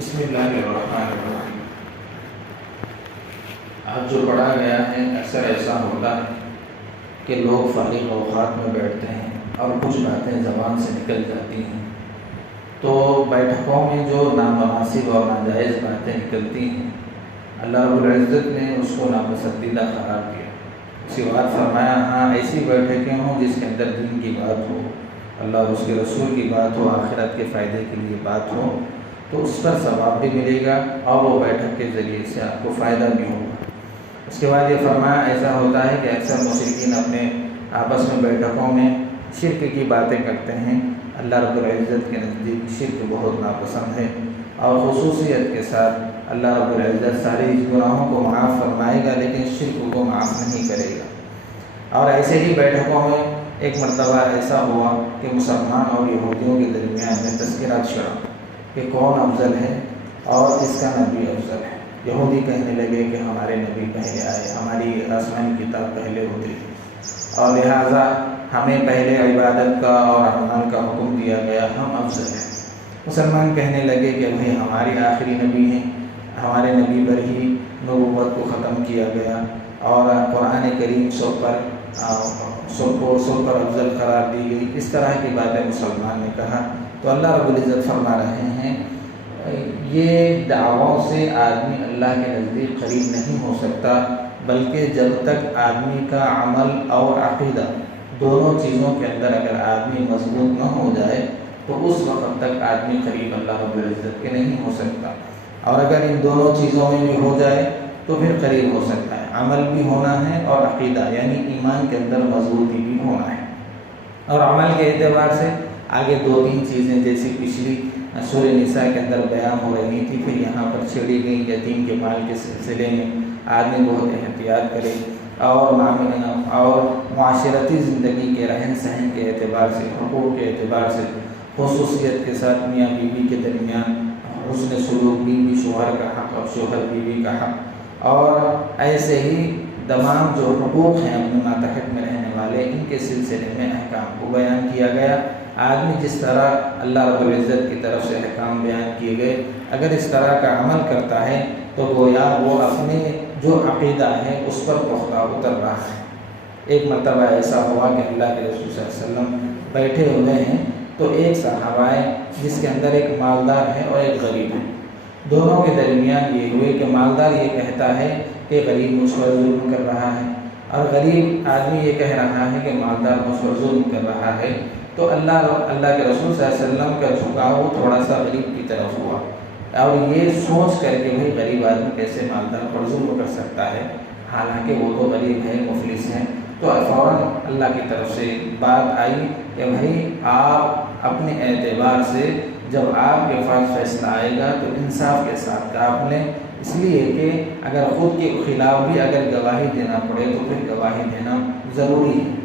بسم اللہ الرحمن الرحیم۔ آج جو پڑھا گیا ہے اکثر ایسا ہوتا ہے کہ لوگ فارغ اوقات میں بیٹھتے ہیں اور کچھ باتیں زبان سے نکل جاتی ہیں، تو بیٹھکوں میں جو نامناسب اور ناجائز باتیں نکلتی ہیں اللہ رب العزت نے اس کو ناپسندیدہ قرار دیا۔ اسی بات فرمایا ہاں ایسی بیٹھکیں ہوں جس کے اندر دین کی بات ہو، اللہ اور اس کے رسول کی بات ہو، آخرت کے فائدے کے لیے بات ہو، تو اس پر ثواب بھی ملے گا اور وہ بیٹھک کے ذریعے سے آپ کو فائدہ بھی ہوگا۔ اس کے بعد یہ فرمایا ایسا ہوتا ہے کہ اکثر مشرکین اپنے آپس میں بیٹھکوں میں شرک کی باتیں کرتے ہیں۔ اللہ رب العزت کے نزدیک شرک بہت ناپسند ہے، اور خصوصیت کے ساتھ اللہ رب العزت سارے گناہوں کو معاف فرمائے گا لیکن شرک کو معاف نہیں کرے گا۔ اور ایسے ہی بیٹھکوں میں ایک مرتبہ ایسا ہوا کہ مسلمان اور یہودیوں کے درمیان میں تذکرہ چھڑا کہ کون افضل ہے اور کس کا نبی افضل ہے۔ یہودی کہنے لگے کہ ہمارے نبی پہلے آئے، ہماری آسمانی کتاب پہلے اتری، اور لہٰذا ہمیں پہلے عبادت کا اور اعمال کا حکم دیا گیا، ہم افضل ہیں۔ مسلمان کہنے لگے کہ بھئی ہماری آخری نبی ہیں، ہمارے نبی پر ہی نبوت کو ختم کیا گیا اور قرآن کریم سب پر افضل قرار دی گئی۔ اس طرح کی باتیں مسلمان نے کہا تو اللہ رب العزت فرما رہے ہیں یہ دعووں سے آدمی اللہ کے نزدیک قریب نہیں ہو سکتا، بلکہ جب تک آدمی کا عمل اور عقیدہ دونوں چیزوں کے اندر اگر آدمی مضبوط نہ ہو جائے تو اس وقت تک آدمی قریب اللہ رب العزت کے نہیں ہو سکتا، اور اگر ان دونوں چیزوں میں بھی ہو جائے تو پھر قریب ہو سکتا ہے۔ عمل بھی ہونا ہے اور عقیدہ یعنی ایمان کے اندر مضبوطی بھی ہونا ہے۔ اور عمل کے اعتبار سے آگے دو تین چیزیں جیسی پچھلی سورہ نساء کے اندر بیان ہو رہی تھی، پھر یہاں پر چھیڑی گئی یتیم کے مال کے سلسلے میں آدمی بہت احتیاط کرے، اور معاشرتی زندگی کے رہن سہن کے اعتبار سے، حقوق کے اعتبار سے خصوصیت کے ساتھ میاں بیوی کے درمیان حسن سلوک، بیوی شوہر کا حق اور شوہر بیوی کا حق، اور ایسے ہی تمام جو حقوق ہیں اپنے ماتحت میں رہنے والے، ان کے سلسلے میں احکام کو بیان کیا گیا۔ آدمی جس طرح اللہ رب العزت کی طرف سے احکام بیان کیے گئے اگر اس طرح کا عمل کرتا ہے تو گویا وہ اپنے جو عقیدہ ہے اس پر پختہ اتر رہا ہے۔ ایک مرتبہ ایسا ہوا کہ اللہ کے رسول صلی اللہ علیہ وسلم بیٹھے ہوئے ہیں تو ایک صحابہ ہے جس کے اندر ایک مالدار ہے اور ایک غریب ہے۔ دونوں کے درمیان یہ ہوئے کہ مالدار یہ کہتا ہے کہ غریب مجھ پر ظلم کر رہا ہے، اور غریب آدمی یہ کہہ رہا ہے کہ مالدار مجھ پر ظلم کر رہا ہے۔ تو اللہ کے رسول صلی اللہ علیہ وسلم کا جھکاؤ تھوڑا سا غریب کی طرف ہوا، اور یہ سوچ کر کہ بھئی غریب آدمی کیسے مالدار پر ظلم کر سکتا ہے، حالانکہ وہ تو غریب ہے، مفلس ہیں۔ تو فوراً اللہ کی طرف سے بات آئی کہ بھئی آپ اپنے اعتبار سے جب آپ کے پاس فیصلہ آئے گا تو انصاف کے ساتھ کام لیں، اس لیے کہ اگر خود کے خلاف بھی اگر گواہی دینا پڑے تو پھر گواہی دینا ضروری ہے،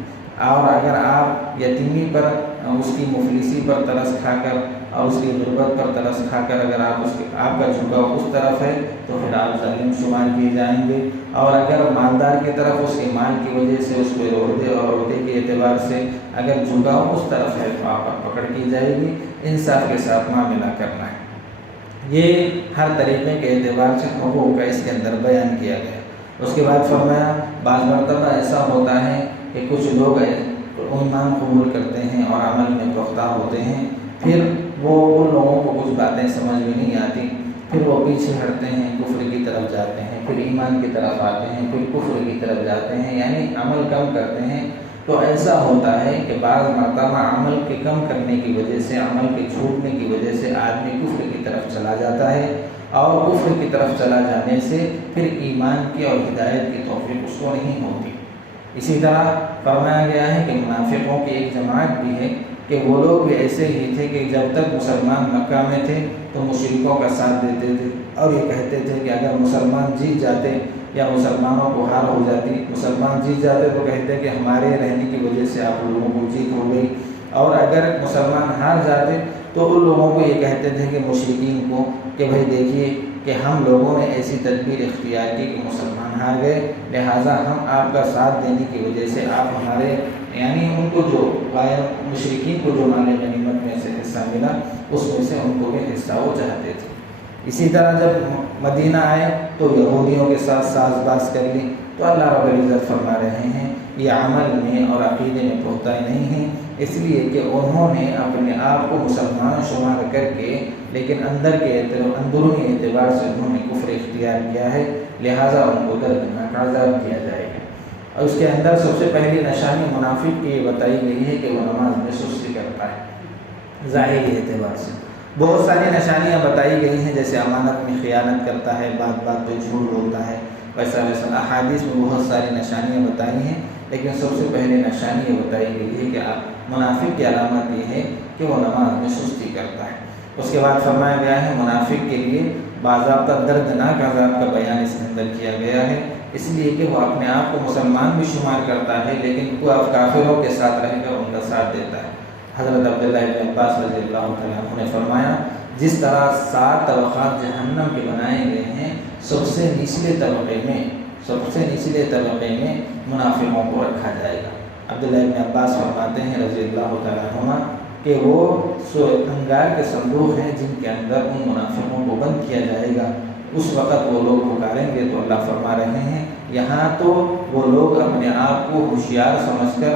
اور اگر آپ یتیمی پر، اس کی مفلسی پر ترس کھا کر اور اس کی غربت پر ترس کھا کر اگر آپ کا جھکاؤ اس طرف ہے تو پھر آپ ظالم شمار کیے جائیں گے، اور اگر مالدار کی طرف اس کے مال کی وجہ سے اس کے عہدے اور عہدے کے اعتبار سے اگر جھکاؤ اس طرف ہے تو آپ پر پکڑ کی جائے گی۔ انصاف کے ساتھ معاملہ کرنا ہے، یہ ہر طریقے کے اعتبار سے حقوق کا اس کے اندر بیان کیا گیا۔ اس کے بعد فرمایا بعض مرتبہ ایسا ہوتا ہے کہ کچھ لوگ ایمان قبول کرتے ہیں اور عمل میں پختہ ہوتے ہیں، پھر وہ ان لوگوں کو کچھ باتیں سمجھ میں نہیں آتی، پھر وہ پیچھے ہٹتے ہیں، کفر کی طرف جاتے ہیں، پھر ایمان کی طرف آتے ہیں، پھر کفر کی طرف جاتے ہیں، یعنی عمل کم کرتے ہیں۔ تو ایسا ہوتا ہے کہ بعض مرتبہ عمل کے کم کرنے کی وجہ سے، عمل کے چھوٹنے کی وجہ سے آدمی کفر کی طرف چلا جاتا ہے، اور کفر کی طرف چلا جانے سے پھر ایمان کی اور ہدایت کی توفیق اس کو نہیں ہوتی۔ اسی طرح فرمایا گیا ہے کہ منافقوں کی ایک جماعت بھی ہے کہ وہ لوگ بھی ایسے ہی تھے کہ جب تک مسلمان مکہ میں تھے تو مشرکوں کا ساتھ دیتے تھے، اور یہ کہتے تھے کہ اگر مسلمان جیت جاتے یا مسلمانوں کو ہار ہو جاتی، مسلمان جیت جاتے تو کہتے کہ ہمارے رہنے کی وجہ سے آپ لوگوں کو جیت ہو گئی، اور اگر مسلمان ہار جاتے تو ان لوگوں کو یہ کہتے تھے کہ مشرکین کو کہ بھئی دیکھیے کہ ہم لوگوں نے ایسی تدبیر اختیار کی کہ مسلمان ہار گئے، لہٰذا ہم آپ کا ساتھ دینے کی وجہ سے آپ ہمارے، یعنی ان کو جو مشرکین کو جو مال غنیمت میں سے حصہ ملا اس میں سے ان کو بھی حصہ وہ چاہتے تھے۔ اسی طرح جب مدینہ آئے تو یہودیوں کے ساتھ ساز باز کر لی، تو اللہ رب العزت فرما رہے ہیں یہ عمل میں اور عقیدے میں پختہ نہیں ہیں، اس لیے کہ انہوں نے اپنے آپ کو مسلمان شمار کر کے لیکن اندرونی اعتبار سے انہوں نے کفر اختیار کیا ہے، لہٰذا ان کو دردناک عذاب دیا جائے گا۔ اور اس کے اندر سب سے پہلی نشانی منافق کی یہ بتائی گئی ہے کہ وہ نماز میں سستی کرتا ہے، ظاہری اعتبار سے بہت ساری نشانیاں بتائی گئی ہیں، جیسے امانت میں خیانت کرتا ہے، بات بات پہ جھوٹ بولتا ہے، ویسا احادیث میں بہت ساری نشانیاں بتائی ہیں، لیکن سب سے پہلے نشانی یہ بتائی گئی ہے کہ منافق کی علامت یہ ہے کہ وہ نماز میں سستی کرتا ہے۔ اس کے بعد فرمایا گیا ہے منافق کے لیے باضابطہ دردناک عذاب کا بیان اس کے اندر کیا گیا ہے، اس لیے کہ وہ اپنے آپ کو مسلمان بھی شمار کرتا ہے لیکن وہ کافروں کے ساتھ رہ کر ان کا ساتھ دیتا ہے۔ حضرت عبداللہ ابن عباس رضی اللہ تعالیٰ عنہ نے فرمایا جس طرح 7 طبقات جہنم کے بنائے گئے ہیں، سب سے نچلے طبقے میں منافقوں کو رکھا جائے گا۔ عبداللہ ابن عباس فرماتے ہیں رضی اللہ تعالیٰ عنہ کہ وہ انگار کے صندوق ہیں جن کے اندر ان منافقوں کو بند کیا جائے گا، اس وقت وہ لوگ پکاریں گے تو اللہ فرما رہے ہیں یہاں تو وہ لوگ اپنے آپ کو ہوشیار سمجھ کر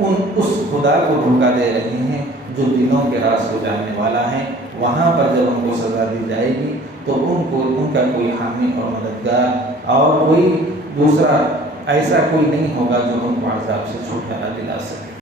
اس خدا کو دھوکہ دے رہے ہیں جو دلوں کے راز کو جاننے والا ہے، وہاں پر جب ان کو سزا دی جائے گی تو ان کا کوئی حامی اور مددگار اور کوئی دوسرا ایسا کوئی نہیں ہوگا جو ان کو عذاب سے چھٹکارا دلا سکے۔